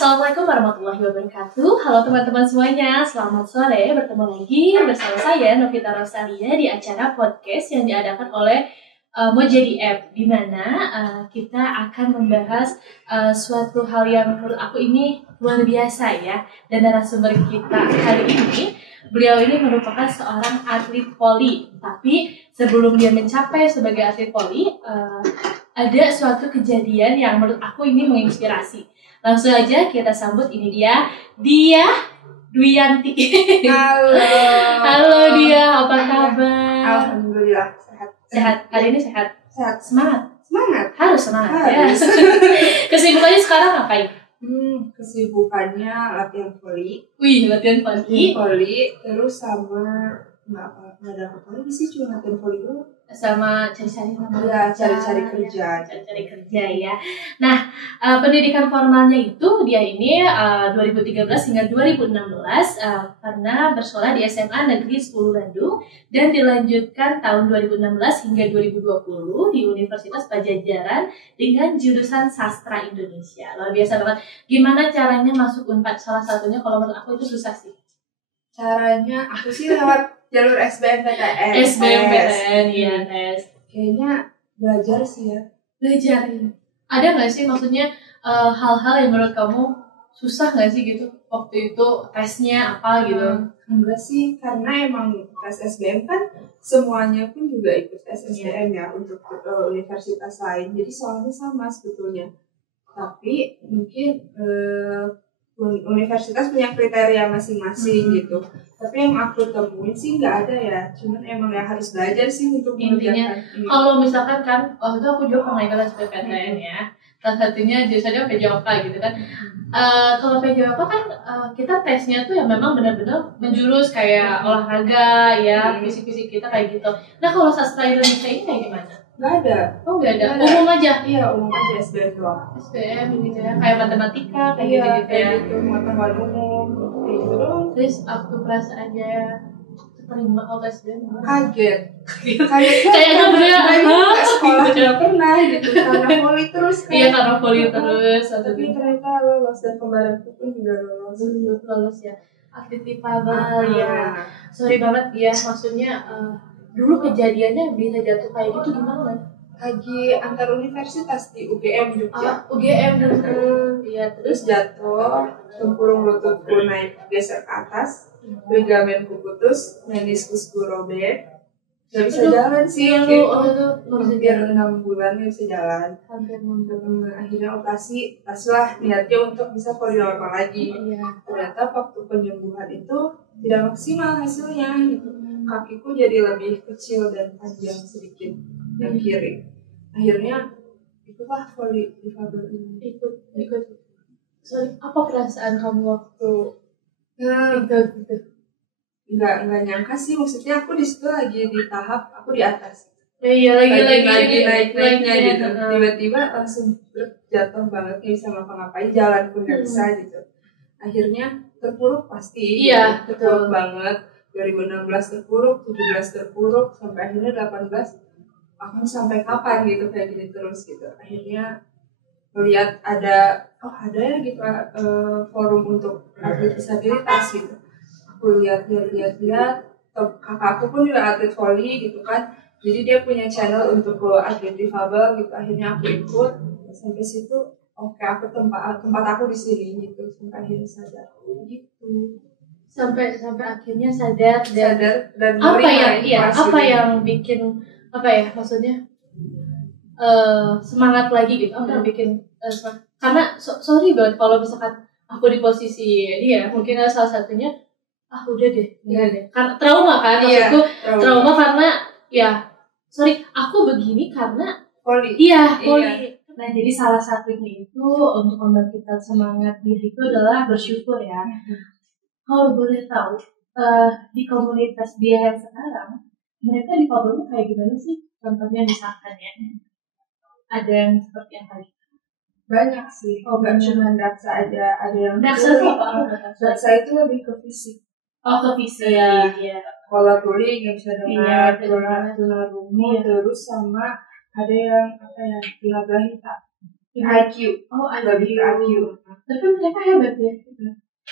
Assalamualaikum warahmatullahi wabarakatuh. Halo teman-teman semuanya, selamat sore. Bertemu lagi bersama saya Novita Rosalia di acara podcast yang diadakan oleh Mojadi App, di mana kita akan membahas suatu hal yang menurut aku ini luar biasa ya. Dan narasumber kita hari ini, beliau ini merupakan seorang atlet voli. Tapi sebelum dia mencapai sebagai atlet voli, ada suatu kejadian yang menurut aku ini menginspirasi. Langsung aja kita sambut, ini dia Dwianti. Halo. Halo Dia, apa kabar? Alhamdulillah sehat. Sehat. Hari ini sehat. Sehat. Semangat. Harus semangat. Harus. Ya. Kesibukannya sekarang ngapain? Kesibukannya latihan voli. Wih, latihan voli. Terus sama nggak ada apa lagi sih, cuma latihan voli dulu. Sama cari-cari ya, cari-cari kerja. Cari-cari kerja ya. Nah, pendidikan formalnya itu dia ini 2013 hingga 2016 pernah bersekolah di SMA Negeri 10 Bandung dan dilanjutkan tahun 2016 hingga 2020 di Universitas Padjadjaran dengan jurusan Sastra Indonesia. Luar biasa banget. Gimana caranya masuk Unpad? Salah satunya kalau menurut aku itu susah sih. Caranya aku sih lewat jalur SBMPTN. Iya, tes. Kayaknya belajar sih ya. Belajarin. Ada nggak sih maksudnya hal-hal yang menurut kamu susah nggak sih gitu waktu itu tesnya apa gitu? Enggak sih, karena emang tes SBM kan semuanya pun juga ikut tes SBM ya untuk universitas lain. Jadi soalnya sama sebetulnya. Tapi mungkin universitas punya kriteria masing-masing gitu. Tapi yang aku temuin sih nggak ada ya. Cuman emang ya harus belajar sih untuk intinya. Kalau misalkan kan waktu itu aku juga pernah ikut SBMPTN ya. Salah satunya jurusannya PJOK gitu kan. Kalau PJOK kan kita tesnya tuh yang memang benar-benar menjurus kayak olahraga ya, fisik-fisik kita kayak gitu. Nah kalau sastra Indonesia ini kayak gimana? Nggak ada. Oh nggak ada. Umum aja. Iya, umum aja SBM doang. SBM gitu ya, kayak matematika kayak gitu-gitu ya. Gitu, pengetahuan umum kayak gitu doang. Terus aku perasaannya terima kalau SBM kaget kayaknya bener sekolah nggak pernah gitu karena voli terus kan. Iya, karena voli terus. Tapi ternyata lolos dan kemarin pun juga lolos ya. Atlet difabel ya. Sorry banget ya, maksudnya dulu kejadiannya bisa jatuh kayak gitu gimana? Lagi antar universitas di UGM Jogja. UGM dulu. Iya, terus jatuh, tempurung lututku naik geser ke atas, ligamenku putus, meniskusku robek. Gak bisa jalan sih. Hampir 6 bulan gak bisa jalan. Akhirnya operasi lah niatnya untuk bisa voli normal lagi. Ternyata waktu penyembuhan itu tidak maksimal hasilnya gitu. Kakiku jadi lebih kecil dan panjang sedikit yang kiri. Akhirnya ikutlah voli difabel ini. Ikut. Sorry, apa perasaan kamu waktu gitu? Nggak nyangka sih, maksudnya aku di situ lagi di tahap aku di atas. Iya, lagi naiknya gitu. Tiba-tiba langsung jatuh banget, nggak bisa ngapa-ngapain, jalan pun nggak bisa gitu. Akhirnya terpuruk pasti. Iya, terpuruk banget. 2016 terpuruk, 17 terpuruk, sampai akhirnya 18 akan sampai kapan gitu kayak gini terus gitu. Akhirnya melihat ada ya gitu forum untuk atlet disabilitas gitu. Aku lihat kakakku pun juga atlet voli gitu kan. Jadi dia punya channel untuk atlet difabel gitu. Akhirnya aku ikut sampai situ. Oke, aku tempat aku di sini gitu. Sampai akhirnya sadar gitu. Sampai akhirnya sadar dan apa yang bikin maksudnya semangat lagi gitu. Apa yang bikin semangat? Karena sorry banget kalau misalkan aku di posisi dia, mungkin salah satunya udah deh. Karena trauma kan, maksudku trauma karena aku begini karena voli. Voli. Nah, jadi salah satunya itu untuk membangkitkan semangat diri itu adalah bersyukur ya. Kalau boleh tahu, di komunitas dia yang sekarang, mereka di difabelnya kayak gimana sih? Contohnya misalkan ya, ada yang seperti apa gitu? Banyak sih. Nggak cuma daksa aja, ada yang daksa itu apa? Daksa itu lebih ke fisik. Ke fisik. Iya. Kalau tuli nggak bisa dengar, tunarungu, terus sama ada yang tunagrahita. IQ. Oh, Lebih ke IQ. Tapi mereka hebat ya.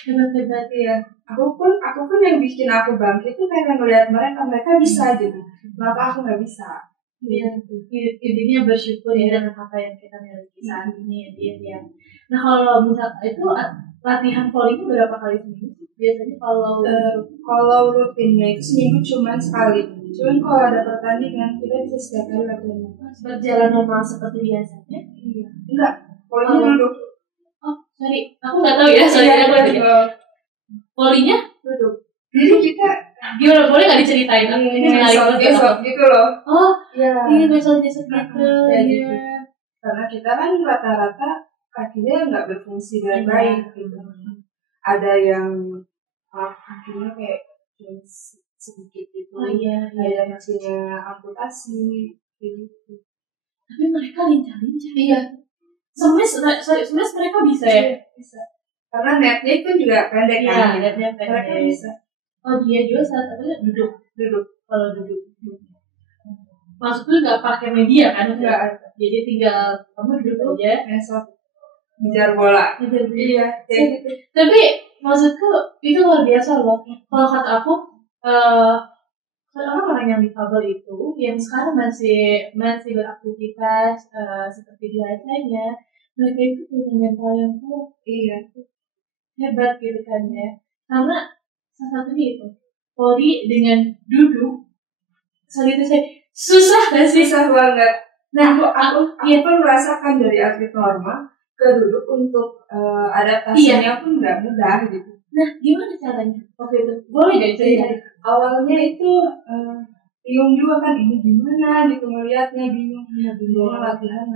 Hebat ya. Aku pun yang bikin aku bangkit itu karena ngelihat mereka bisa gitu. Kenapa aku nggak bisa? Iya, intinya bersyukur ya dengan apa yang kita miliki saat ini ya. Nah kalau misalnya itu latihan volley berapa kali seminggu sih? Biasanya kalau rutinnya itu seminggu cuma sekali. Cuman kalau ada pertandingan kita bisa setiap hari latihan. Berjalan normal seperti biasanya? Iya. Enggak. Volley duduk. Oh, sorry, aku nggak tahu ya. Sorry, aku tidak. Volley-nya duduk. Jadi kita gimana, boleh nggak diceritain? Ini menarik banget gitu loh. Oh, iya. Ini ngesot-ngesot gitu. Gitu. Karena kita kan rata-rata kakinya nggak berfungsi dengan baik gitu. Ada yang kakinya kayak sedikit gitu. Ada yang hasilnya amputasi gitu. Tapi mereka lincah-lincah. Iya. Smash mereka bisa ya? Bisa. Karena netnya itu juga pendek kan. Iya, netnya pendek. Mereka bisa. Oh, dia juga saat itu duduk. Kalau duduk. Maksudnya nggak pakai media kan? Nggak. Jadi tinggal kamu duduk aja. Ngesot. Ngejar bola. Iya, kayak gitu. Tapi maksudku itu luar biasa loh. Kalau kata aku, orang yang difabel itu yang sekarang masih beraktivitas seperti biasanya, mereka itu punya mental yang kuat. Iya. Hebat gitu kan ya. Karena salah satunya itu volley dengan duduk. Soalnya itu susah gak sih? Susah banget. Nah, aku pun merasakan dari atlet normal ke duduk untuk adaptasinya pun nggak mudah gitu. Nah, gimana caranya waktu itu? Boleh gak cerita? Awalnya itu bingung juga kan, ini gimana gitu, ngeliatnya bingung. Latihan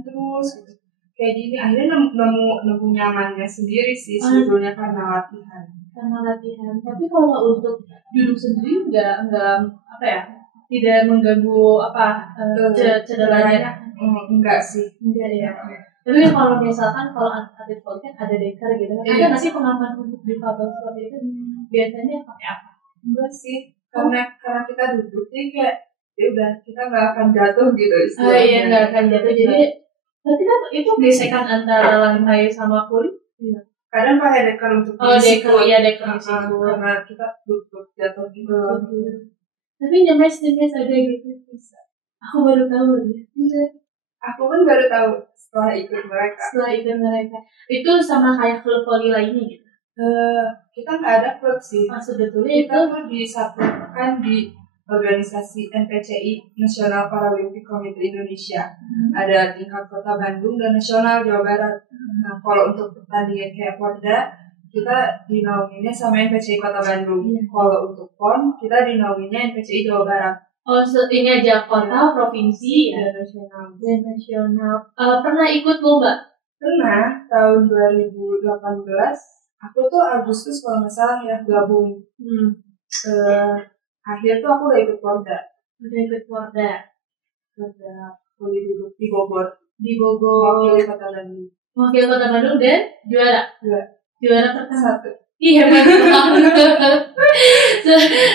terus gitu. Kayak gini akhirnya nemu nyamannya sendiri sih sebetulnya karena latihan. Tapi kalau untuk duduk sendiri nggak apa ya, tidak mengganggu cederanya? Enggak sih. Enggak ya. Tapi kalau misalkan kalau atlet volley kan ada deker gitu kan, ada nggak sih pengaman untuk difabel seperti itu? Biasanya pakai apa? Enggak sih, karena kita duduk jadi kayak ya udah kita nggak akan jatuh gitu istilahnya. Iya, nggak akan jatuh. Jadi tapi kan itu gesekan antara lantai sama kulit. Iya. Kadang pakai deker untuk deker karena kita duduk jatuh gitu. Tapi nyemes aja gitu bisa. Aku baru tahu ya. Aku pun baru tahu setelah ikut mereka. Itu sama kayak klub volley lainnya gitu. Kita nggak ada klub sih. Sebetulnya kita tuh disatukan di organisasi NPCI National Paralympic Committee Indonesia. Ada tingkat kota Bandung dan nasional Jawa Barat. Nah, kalau untuk pertandingan kayak Porda, kita dinaunginnya sama NPCI Kota Bandung. Kalau untuk PON, kita dinaunginnya NPCI Jawa Barat. Oh, ini aja kota, provinsi, dan nasional. Pernah ikut lomba? Pernah, tahun 2018. Aku tuh Agustus kalau nggak salah ya gabung. Akhir tuh aku udah ikut Porda. Boleh duduk di Bogor. Wakil Kota Bandung dan juara pertama. 1. Iya, hebat.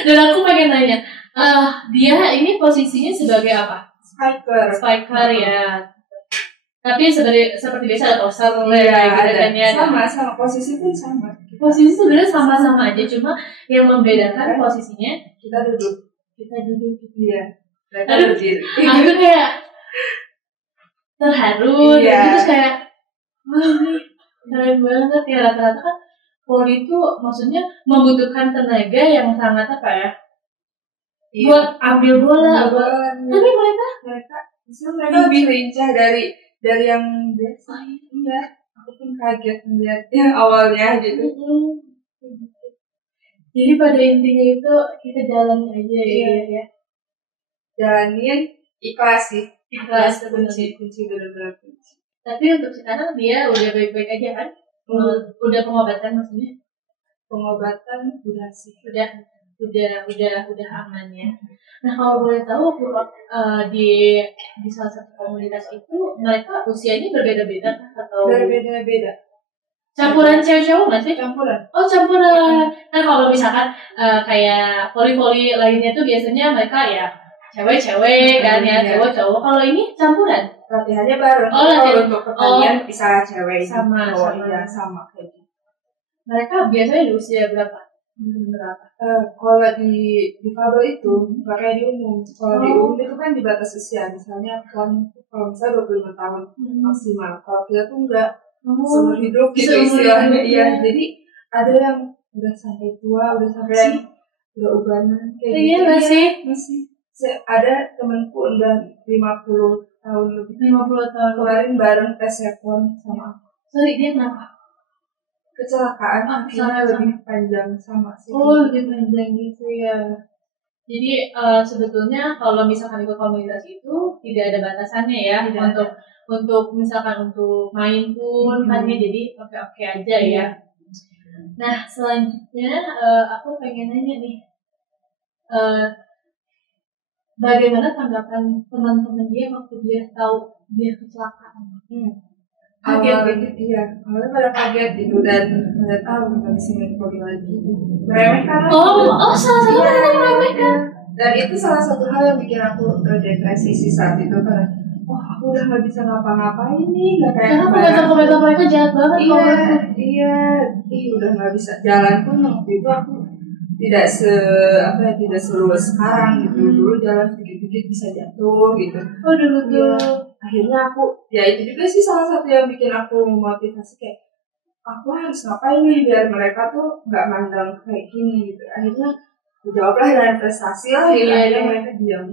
Dan aku pengen nanya, dia ini posisinya sebagai apa? Spiker ya. Tapi seperti biasa ada toser sama posisi pun sama. Posisi sebenarnya sama-sama aja, cuma yang membedakan posisinya kita duduk. Iya. Aku kayak terharu, terus kayak ini keren banget ya. Rata-rata kan volley itu maksudnya membutuhkan tenaga yang sangat apa ya? Buat ambil bola. Tapi mereka lebih lincah dari yang biasa. Iya, aku pun kaget melihatnya awalnya gitu. Jadi pada intinya itu kita jalanin aja ya. Jalanin ikhlas sih. Ikhlas kunci benar-benar kunci. Tapi untuk sekarang dia udah baik-baik aja kan? Udah pengobatan maksudnya? Pengobatan udah sih. Udah aman ya. Nah kalau boleh tahu di salah satu komunitas itu mereka usianya berbeda-beda atau? Berbeda-beda. Campuran cewek-cowok nggak sih? Campuran. Oh campuran. Nah kalau misalkan kayak volley lainnya tuh biasanya mereka ya cewek-cewek kan ya, cowok-cowok. Kalau ini campuran? latihannya bareng. Oh, latihan. Kalau untuk pertandingan misalnya cewek Sama, cowok, sama. ya sama kayak gitu. Mereka biasanya di usia berapa? Berapa? Kalau di difabel itu nggak kayak di umum. Kalau di umum itu kan dibatas usia, misalnya kalau misalnya 25 tahun maksimal. Kalau kita tuh nggak seumur hidup gitu istilahnya. Iya, jadi ada yang udah sampai tua, udah sampai udah ubanan kayak gitu. Iya masih. Ada temanku udah 50 tahun lebih. 50 tahun. Kemarin bareng tes Sepon sama aku. Sorry, dia kenapa? Kecelakaan kakinya lebih panjang sama sih. Oh, lebih panjang gitu ya. Jadi sebetulnya kalau misalkan ikut komunitas itu tidak ada batasannya ya, untuk misalkan untuk main pun kan ya, jadi oke aja ya. Nah selanjutnya aku pengen nanya nih, bagaimana tanggapan teman-teman dia waktu dia tahu dia kecelakaan? Kaget gitu. Iya, awalnya pada kaget gitu dan nggak tahu kita bisa main voli lagi. Meremehkan. Salah satu mereka meremehkan. Dan itu salah satu hal yang bikin aku depresi sih saat itu, karena aku udah nggak bisa ngapa-ngapain nih, nggak kayak komentar mereka jahat banget. Iya, udah nggak bisa jalan pun waktu itu aku tidak seluas sekarang gitu. Dulu jalan dikit-dikit bisa jatuh gitu. Akhirnya aku, ya itu juga sih salah satu yang bikin aku memotivasi, kayak aku harus ngapain nih biar mereka tuh nggak mandang kayak gini gitu. Akhirnya dijawablah dengan prestasi lah gitu. Akhirnya mereka diam.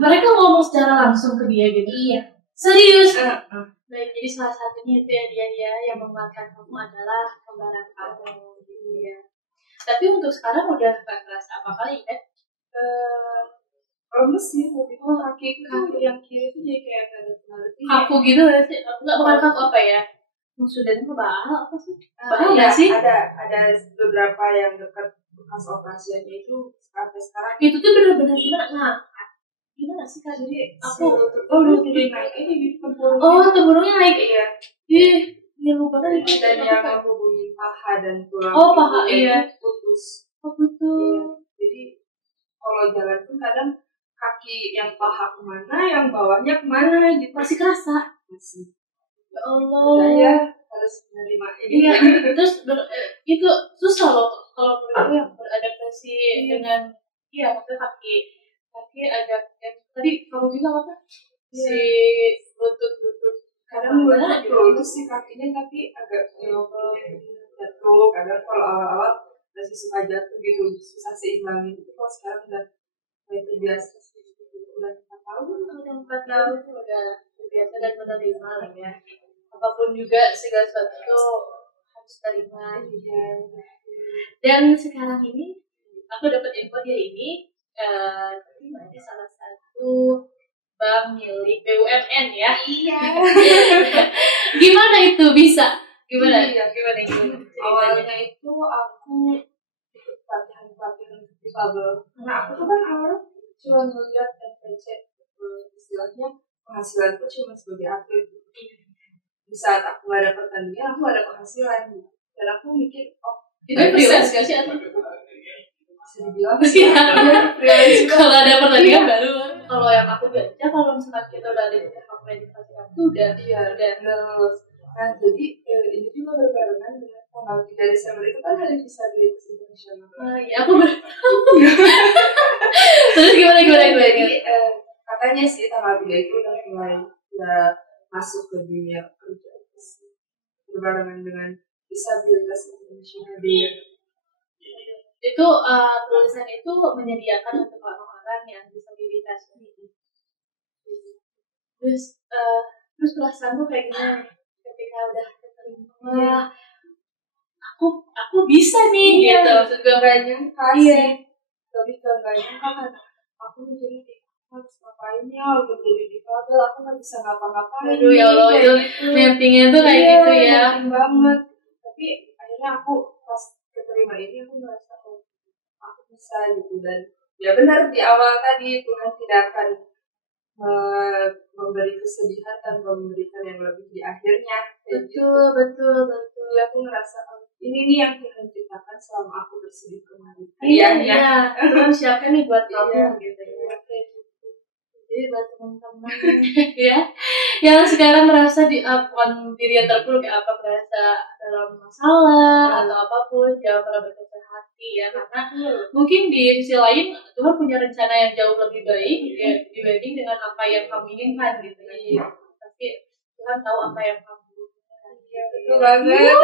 Mereka ngomong secara langsung ke dia gitu. Iya. Serius? Baik, jadi salah satunya itu ya dia yang menguatkan kamu adalah kembaran kamu gitu ya. Tapi untuk sekarang udah gak kerasa apa kali kan? Lemes sih, kaki yang kiri itu jadi kayak ada penalti. Kaku gitu nggak sih? Bukan kaku apa ya? Maksudnya itu bahal apa sih? Bahal nggak sih? Ada beberapa yang dekat bekas operasiannya itu sampai sekarang. Itu tuh benar-benar gimana sih Kak? Jadi aku jadi naik ini di tempurung. Tempurungnya naik. Iya. Lupa kan itu. Dan yang menghubungi paha dan tulang. Paha itu putus. Putus. Iya. Jadi kalau jalan pun kadang kaki yang paha kemana, yang bawahnya kemana gitu. Masih kerasa. Masih. Ya Allah. Ya harus menerima ini. Iya. Terus itu susah loh kalau menurutku yang beradaptasi dengan maksudnya kaki agak tadi kamu juga apa? Si lutut kadang lutut sih kakinya, tapi agak jatuh. Kadang kalau awal-awal masih suka jatuh gitu, susah seimbangin. Kalau sekarang udah terbiasa sih, udah 4 tahun. 4 tahun itu udah terbiasa dan menerima lah ya. Apapun juga segala sesuatu itu harus terima juga. Dan sekarang ini aku dapat info dia ini di salah satu bank milik BUMN ya. Iya. Gimana itu bisa? Gimana? Awalnya itu aku ikut pelatihan difabel. Karena aku tuh kan awalnya cuma ngeliat FPC, istilahnya penghasilanku cuma sebagai atlet. Di saat aku gak ada pertandingan, aku gak ada penghasilan. Dan aku mikir, itu freelance gak sih atau? Bisa dibilang sih. Kalau ada pertandingan baru. Kalau yang aku baca, kalau misalkan kita udah ada di tahap meditasi itu udah lulus. Nah, jadi ini juga berbarengan dengan tanggal 3 Desember itu kan Hari Disabilitas Internasional. Iya, aku Terus gimana? Jadi katanya sih tanggal 3 itu udah mulai masuk ke dunia kerja. Berbarengan dengan Disabilitas Internasional Day. Itu tulisan itu menyediakan untuk orang-orang yang disabilitas. Terus perasaanku kayak gimana ketika udah keterima, aku bisa nih gitu. Maksud gue gak nyangka sih, lebih ke gak nyangka kan aku jadi harus ngapain ya, udah jadi difabel, aku gak bisa ngapa-ngapain. Aduh ya Allah, itu mappingnya tuh kayak gitu ya. Mapping banget. Tapi akhirnya aku pas keterima ini aku merasa aku bisa gitu. Dan ya benar di awal tadi Tuhan tidak akan memberi kesedihan dan memberikan yang lebih di akhirnya. Betul. Ya aku ngerasa ini nih yang Tuhan ciptakan selama aku bersedih kemarin. Iya. Tuhan siapkan nih buat kamu gitu ya. Jadi buat teman-teman ya yang sekarang merasa bukan diri yang terpuruk ya, apa berasa dalam masalah atau apapun, jangan pernah berkecil hati ya, karena mungkin di sisi lain Tuhan punya rencana yang jauh lebih baik ya, dibanding dengan apa yang kamu inginkan gitu ya. Tapi Tuhan tahu apa yang kamu butuhkan. Iya, betul banget.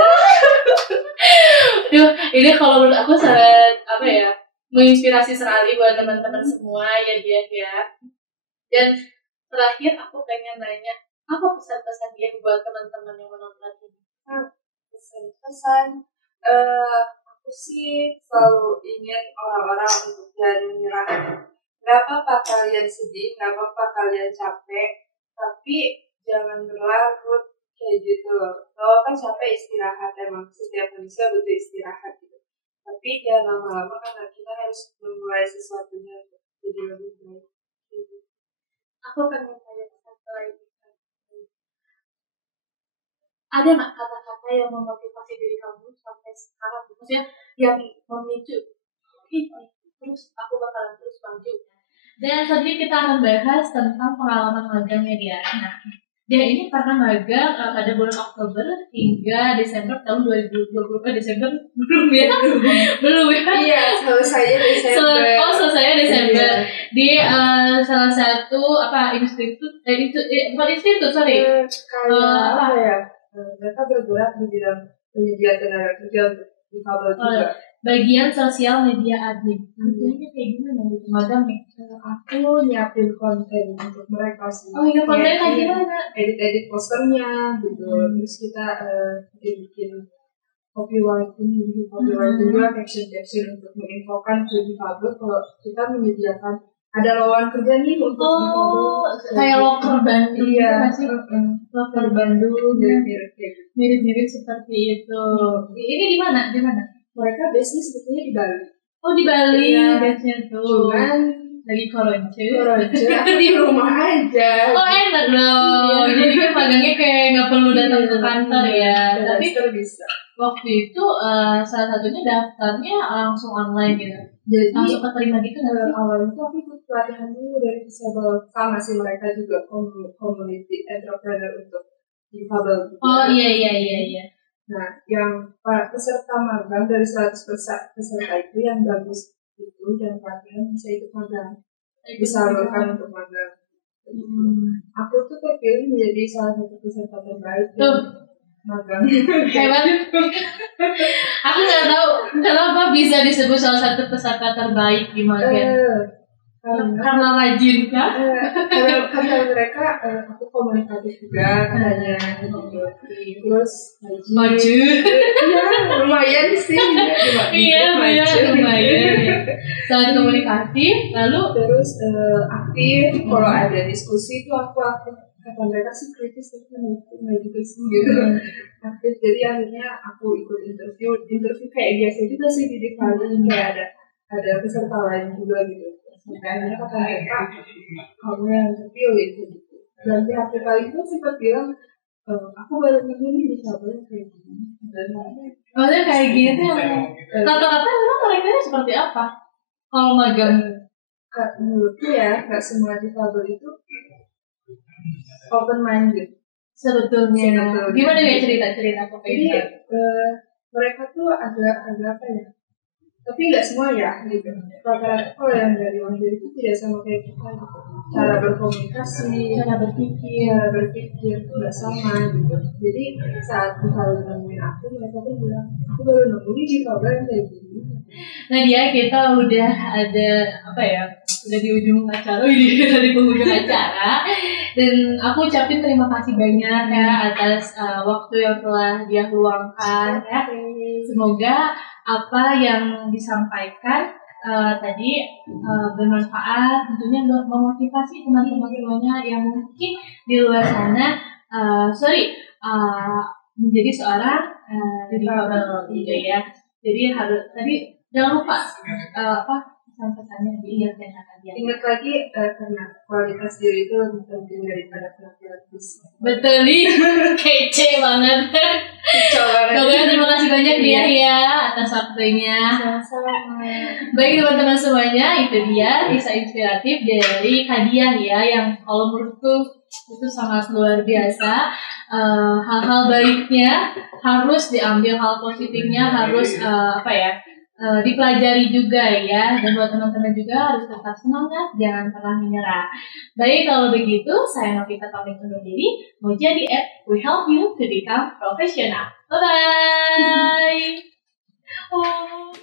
Duh, ini kalau menurut aku sangat apa ya, menginspirasi sekali buat teman-teman semua ya dia ya. Dan terakhir aku pengen nanya, apa pesan-pesan dia buat teman-teman yang menonton ini? Pesan-pesan, aku sih selalu ingin orang-orang untuk jangan menyerah. Gak apa-apa kalian sedih, gak apa-apa kalian capek, tapi jangan berlarut kayak gitu loh. Kalau kan capek istirahat, emang setiap manusia butuh istirahat gitu. Tapi jangan lama-lama karena kita harus memulai sesuatunya jadi lebih baik. Gitu. Aku pengen tanya satu lagi. Ada nggak kata-kata yang memotivasi diri kamu sampai sekarang? Maksudnya yang memicu, terus aku bakalan terus maju. Dan selanjutnya kita akan bahas tentang pengalaman magangnya dia. Nah, dia ini pernah magang pada bulan Oktober hingga Desember tahun 2020. Desember belum ya? Belum ya? Iya, selesai Desember. Selesai Desember. Iya. Di salah satu bukan institut, sorry. Apa ya? Mereka bergerak di bidang penyedia tenaga kerja untuk difabel juga. Bagian sosial media admin. Kerjanya kayak gimana gitu magang nih? Aku nyiapin konten untuk mereka sih. Oh iya, kontennya kayak gimana? Edit posternya gitu. Terus kita bikin copywriting juga, caption untuk menginfokan ke difabel kalau kita menyediakan ada lowongan kerja nih untuk difabel. Kayak loker Bandung. Iya, sih. loker Bandung mirip seperti itu. Ini di mana? Mereka base-nya sebetulnya di Bali. Oh, di Bali ya, base-nya tuh. Cuman lagi koronce. Aku di rumah aja. Oh, enak dong. Jadi kan magangnya kayak nggak perlu datang ke kantor ya. Tapi bisa. Waktu itu salah satunya daftarnya langsung online gitu. Jadi langsung keterima gitu nggak sih? Awalnya tuh aku ikut pelatihan dulu dari disable, sama sih mereka juga community entrepreneur untuk difabel gitu. Oh iya. Nah, yang peserta magang dari 100% peserta itu yang bagus itu dan pelatihan bisa ikut magang, disalurkan untuk magang. Aku tuh terpilih menjadi salah satu peserta terbaik magang. Hebat. Aku nggak tahu kenapa bisa disebut salah satu peserta terbaik di magang. Karena rajin kah? Karena kata mereka aku komunikatif juga katanya gitu. Terus maju. Iya, lumayan sih. Iya, lumayan. Sangat komunikatif, lalu terus aktif. Kalau ada diskusi itu aku aktif. Kata mereka sih kritis tapi nggak gitu sih gitu. Aktif, jadi akhirnya aku ikut interview kayak biasa juga sih di Dikali, kayak ada peserta lain juga gitu. Makanya kata mereka kamu yang terpilih gitu. Dan pihak kali itu sempat bilang aku baru ini bisa kayak gini. Maksudnya kayak gini tuh yang rata-rata memang mereka seperti apa? Kalau magang menurutku ya nggak semua difabel itu open minded sebetulnya. Gimana ya cerita apa ini? Mereka tuh agak apa ya? Tapi nggak semua ya gitu. Rata-rata kalau yang dari luar negeri itu tidak sama kayak kita gitu. Cara berkomunikasi, cara berpikir nggak sama gitu. Jadi saat misalnya nemuin aku, mereka tuh bilang aku baru nemu di kabar yang kayak gini. Nah dia kita udah ada apa ya? Udah di ujung acara, di penghujung acara. Dan aku ucapin terima kasih banyak ya atas waktu yang telah dia luangkan ya. Semoga apa yang disampaikan tadi bermanfaat, tentunya memotivasi teman-teman semuanya yang mungkin di luar sana menjadi seorang difabel gitu ya. Jadi harus tadi jangan lupa pesan-pesannya diingat dengan kalian. Ingat lagi karena kualitas diri itu lebih penting daripada penampilan fisik. Betul nih, kece banget. Pokoknya terima kasih banyak dia ya atas waktunya. Sama-sama. Baik teman-teman semuanya, itu dia kisah inspiratif dari Kadiah ya, yang kalau menurutku itu sangat luar biasa. Hal-hal baiknya harus diambil, hal positifnya harus dipelajari juga ya. Dan buat teman-teman juga harus tetap semangat, jangan pernah menyerah. Baik, kalau begitu saya Novita pamit undur diri. Mojadi App will help you to become professional. Bye bye.